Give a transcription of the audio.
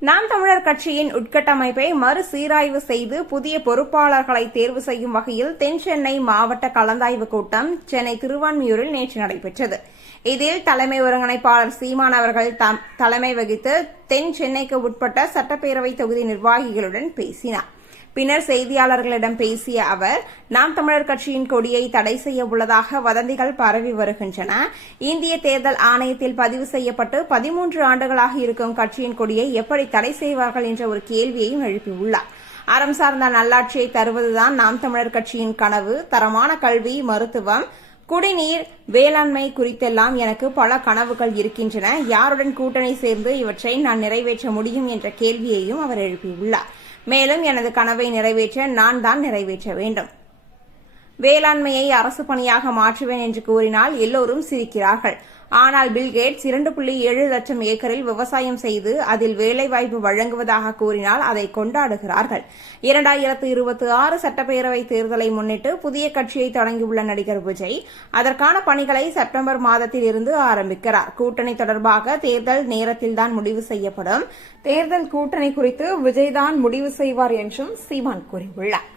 நாம் தமிழர் கட்சியின் உட்கட்டமைப்பை மறுசீராய்வு செய்து புதிய பொறுப்பாளர்களை தேர்வு செய்யும் வகையில் தென் சென்னை மாவட்ட கலந்தாய்வு கூட்டம் சென்னை திருவான்மியூரில் நேற்று நடைபெற்றது. இதில் தலைமை ஒருங்கிணைப்பாளர் சீமான் அவர்கள் தம்- தலைமை வகித்து தென் சென்னைக்கு உட்பட்ட சட்டப்பேரவை தொகுதி நிர்வாகிகளுடன் பேசினார். பின்னர் செய்தியாளர்களிடம் பேசிய அவர் நாம் தமிழர் கட்சியின் கொடியை தடை செய்ய உள்ளதாக வதந்திகள் பரவி வருகின்றன. இந்திய தேர்தல் ஆணையத்தில் பதிவு செய்யப்பட்டு பதிமூன்று ஆண்டுகளாக இருக்கும் கட்சியின் கொடியை எப்படி தடை செய்வார்கள் என்ற ஒரு கேள்வியையும் எழுப்பியுள்ளார். அறம் சார்ந்த நல்லாட்சியை தருவதுதான் நாம் தமிழர் கட்சியின் கனவு. தரமான கல்வி மருத்துவம் குடிநீர் வேளாண்மை குறித்தெல்லாம் எனக்கு பல கனவுகள் இருக்கின்றன. யாருடன் கூட்டணி சேர்ந்து இவற்றை நான் நிறைவேற்ற முடியும் என்ற கேள்வியையும் அவர் எழுப்பியுள்ளார். மேலும் எனது கனவை நிறைவேற்ற நான் தான் நிறைவேற்ற வேண்டும். வேளாண்மையை அரசு பணியாக மாற்றுவேன் என்று கூறினால் எல்லோரும் சிரிக்கிறார்கள். ஆனால் பில்கேட்ஸ் இரண்டு புள்ளி ஏழு லட்சம் ஏக்கரில் விவசாயம் செய்து அதில் வேலைவாய்ப்பு வழங்குவதாக கூறினால் அதை கொண்டாடுகிறார்கள். இரண்டாயிரத்து இருபத்தி ஆறு சட்டப்பேரவை தேர்தலை முன்னிட்டு புதிய கட்சியை தொடங்கியுள்ள நடிகர் விஜய் அதற்கான பணிகளை செப்டம்பர் மாதத்தில் இருந்து ஆரம்பிக்கிறார். கூட்டணி தொடர்பாக தேர்தல் நேரத்தில்தான் முடிவு செய்யப்படும். தேர்தல் கூட்டணி குறித்து விஜய் தான் முடிவு செய்வார் என்றும் சீமான் கூறியுள்ளார்.